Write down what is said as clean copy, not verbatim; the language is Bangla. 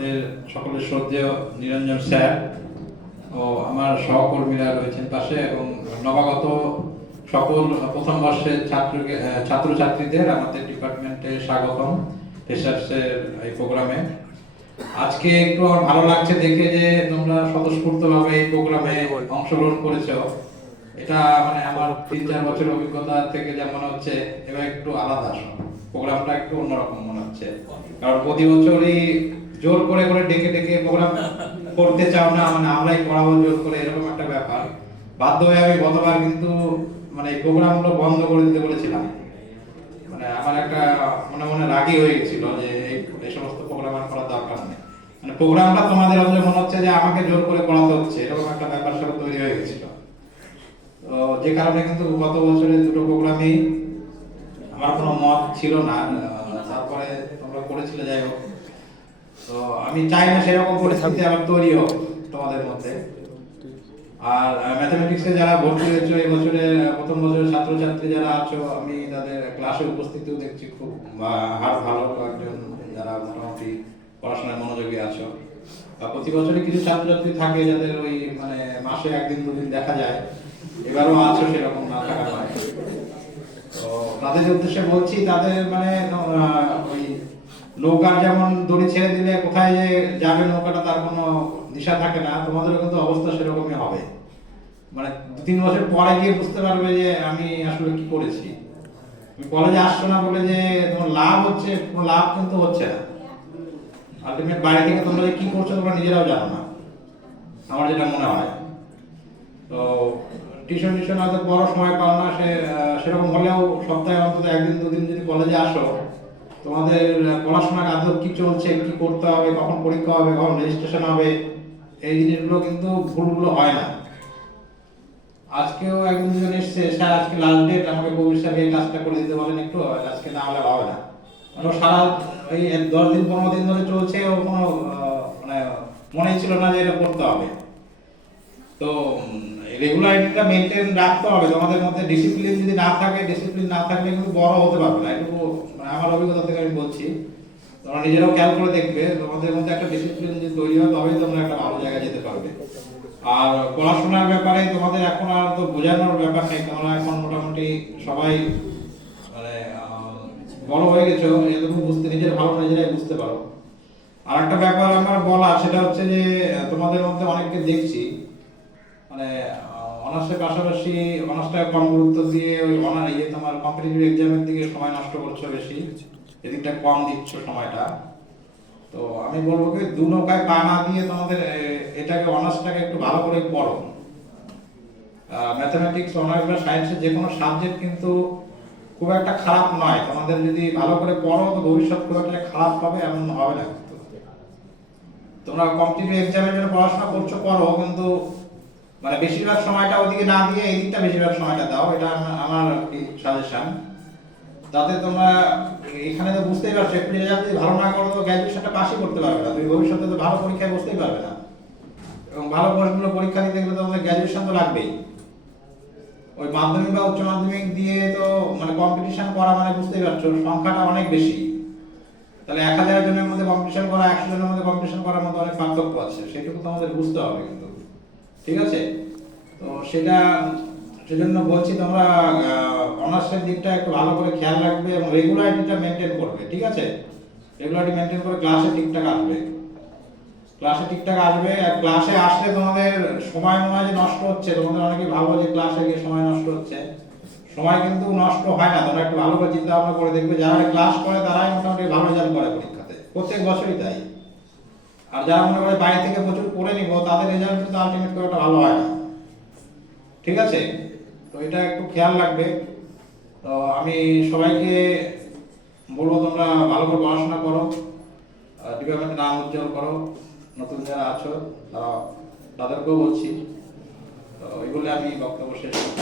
আমাদের সকলের শ্রদ্ধেয় নিরঞ্জন স্যার ও আমার সহকর্মীরা রয়েছেন পাশে, এবং নবাগত সকল প্রথম বর্ষের ছাত্রছাত্রীদের আমাদের ডিপার্টমেন্টে স্বাগতম ফ্রেশার্সের এই প্রোগ্রামে। আজকে একটু আমার ভালো লাগছে দেখে যে তোমরা স্বতঃস্ফূর্তভাবে এই প্রোগ্রামে অংশগ্রহণ করেছো। এটা মানে আমার 3-4 বছরের অভিজ্ঞতা থেকে যা মনে হচ্ছে এবার একটু আলাদা, প্রোগ্রামটা একটু অন্যরকম মনে হচ্ছে। কারণ প্রতি বছরই জোর করে করে ডেকে ডেকে প্রোগ্রাম করতে চাও না, মানে আমরাই পড়াবো জোর করে, এরকম একটা ব্যাপার। বাধ্য হয়ে আমি গতবার কিন্তু মানে এই প্রোগ্রামগুলো বন্ধ করে দিতে বলেছিলাম। মানে আমার একটা মনে মনে রাগই হয়ে গেছিল যে এই সমস্ত প্রোগ্রাম আর করার দরকার নেই। মানে প্রোগ্রামটা তোমাদের মধ্যে মনে হচ্ছে যে আমাকে জোর করে করাতে হচ্ছে, এরকম একটা ব্যাপার সব তৈরি হয়ে গেছিল। তো যে কারণে কিন্তু গত বছরের দুটো প্রোগ্রামই আমার কোনো মত ছিল না, তারপরে তোমরা করেছিলে, যাই হোক। তো আমি চাই না সেরকম পরিস্থিতি আবার তৈরি হোক তোমাদের মধ্যে। আর ম্যাথমেটিক্সে যারা ভর্তি হয়েছে এই বছরে, প্রথম বছরের ছাত্রছাত্রী যারা আছো, আমি তাদের ক্লাসে উপস্থিতিও দেখছি খুব আর ভালো কয়েকজন যারা মোটামুটি পড়াশোনায় মনোযোগী আছো। প্রতি বছরই কিছু ছাত্রছাত্রী থাকে যাদের ওই মানে মাসে 1-2 দিন দেখা যায়, এবারও আছো সেরকম না থাকা নয়। তো তাদের উদ্দেশ্যে বলছি, তাদের মানে ওই নৌকার যেমন দড়ি ছেড়ে দিলে কোথায় যে যাবে নৌকাটা তার কোনো দিশা থাকে না, তোমাদের কিন্তু অবস্থা সেরকমই হবে। মানে 2-3 বছর পরে গিয়ে বুঝতে পারবে যে আমি আসলে কি করেছি। তুমি কলেজে আসছো না বলে যে তোমার লাভ হচ্ছে, কোনো লাভ কিন্তু হচ্ছে না। আলটিমেট বাড়ি থেকে তোমরা যে কি করছো তোমরা নিজেরাও জানো না, আমার যেটা মনে হয়। তো টিউশন হয়তো বড় সময় পাও না, সেরকম হলেও সপ্তাহে অন্তত 1-2 দিন যদি কলেজে আসো, তোমাদের পড়াশোনার আদৌ কি চলছে, কি করতে হবে, কখন পরীক্ষা হবে, কখন রেজিস্ট্রেশন হবে, এই জিনিসগুলো কিন্তু ভুলগুলো হয় না। আজকেও একজন দুজন এসছে, স্যার আজকে লাস্ট ডেট, আমাকে কবির স্যার এই কাজটা করে দিতে বলেন একটু, আজকে না হলে হবে না। মানে সারা এই 10-15 দিন ধরে চলছে, ও কোনো মানে মনেই ছিল না যে এটা করতে হবে। তো রেগুলারিটিটা মেনটেন রাখতে হবে তোমাদের মধ্যে। ডিসিপ্লিন যদি না থাকে, ডিসিপ্লিন না থাকলে কিন্তু বড় হতে পারবে না। এটুকু মানে আমার অভিজ্ঞতা থেকে আমি বলছি। তোমরা নিজেরাও খেয়াল করে দেখবে, তোমাদের মধ্যে একটা ডিসিপ্লিন যদি তৈরি হয় তবেই তোমরা একটা ভালো জায়গায় যেতে পারবে। আর পড়াশোনার ব্যাপারে তোমাদের এখন আর তো বোঝানোর ব্যাপার নেই, তোমরা এখন মোটামুটি সবাই মানে বড় হয়ে গেছো, এতটুকু বুঝতে, নিজের ভালো নিজেরাই বুঝতে পারো। আর একটা ব্যাপার আমার বলা, সেটা হচ্ছে যে তোমাদের মধ্যে অনেককে দেখছি মানে অনার্সের পাশাপাশি অনার্সটা কম গুরুত্ব দিয়ে ওই তোমার কম্পিটিটিভ এক্সামের দিকে সময় নষ্ট করছো বেশি, এদিকটা কম দিচ্ছ সময়টা। তো আমি বলবো কি, দু নৌকায় পা না দিয়ে তোমাদের এটাকে অনার্সটাকে একটু ভালো করে পড়ো। ম্যাথমেটিক্স অনার্স বা সায়েন্সের যে কোনো সাবজেক্ট কিন্তু খুব একটা খারাপ নয়, তোমাদের যদি ভালো করে পড়ো তো ভবিষ্যৎ খুব একটা খারাপ হবে এমন হবে না। তোমরা কম্পিটিটিভ এক্সামের জন্য পড়াশোনা করছো করো, কিন্তু মানে বেশিরভাগ সময়টা ওইদিকে না দিয়ে এই দিকটা বেশিরভাগ সময়টা দাও, এটা আমার সাজেশন। তাতে তোমরা এখানে তো বুঝতেই পারছো, একটু রেজাল্ট যদি ভালো না করো তো গ্র্যাজুয়েশনটা পাসই করতে পারবে না, তুমি ভবিষ্যতে তো ভালো পরীক্ষায় বসতেই পারবে না। এবং ভালো কোর্সগুলো পরীক্ষা দিতে গেলে তোমাদের গ্র্যাজুয়েশন তো লাগবেই। ওই মাধ্যমিক বা উচ্চ মাধ্যমিক দিয়ে তো মানে কম্পিটিশন করা মানে বুঝতেই পারছো সংখ্যাটা অনেক বেশি। তাহলে 1000 জনের মধ্যে কম্পিটিশন করা, 100 জনের মধ্যে কম্পিটিশন করার মধ্যে অনেক পার্থক্য আছে, সেটুকু তোমাদের বুঝতে হবে কিন্তু। ঠিক আছে? তো সেজন্য বলছি, তোমরা অনার্সের দিকটা একটু ভালো করে খেয়াল রাখবে এবং রেগুলারিটিটা মেনটেন করবে। ঠিক আছে? রেগুলারিটি মেনটেন করে ক্লাসে ঠিকঠাক আসবে। আর ক্লাসে আসলে তোমাদের সময় মনে হয় যে নষ্ট হচ্ছে, তোমাদের অনেকেই ভালো যে ক্লাসে গিয়ে সময় নষ্ট হচ্ছে। সময় কিন্তু নষ্ট হয় না, তোমরা একটু ভালো করে চিন্তা ভাবনা করে দেখবে, যারা ক্লাস করে তারাই মোটামুটি ভালো রেজাল্ট করে পরীক্ষাতে, প্রত্যেক বছরই তাই। আর যারা মনে করে বাইরে থেকে প্রচুর পড়ে নিব, তাদের রেজাল্ট কিন্তু আলটিমেট করে ভালো হয় না। ঠিক আছে? তো এটা একটু খেয়াল রাখবে। তো আমি সবাইকে বলবো, তোমরা ভালো করে পড়াশোনা করো, ডিপার্টমেন্টের নাম উজ্জ্বল করো। নতুন যারা আছো তাদেরকেও বলছি। তো এই বলে আমি বক্তব্য শেষ করছি।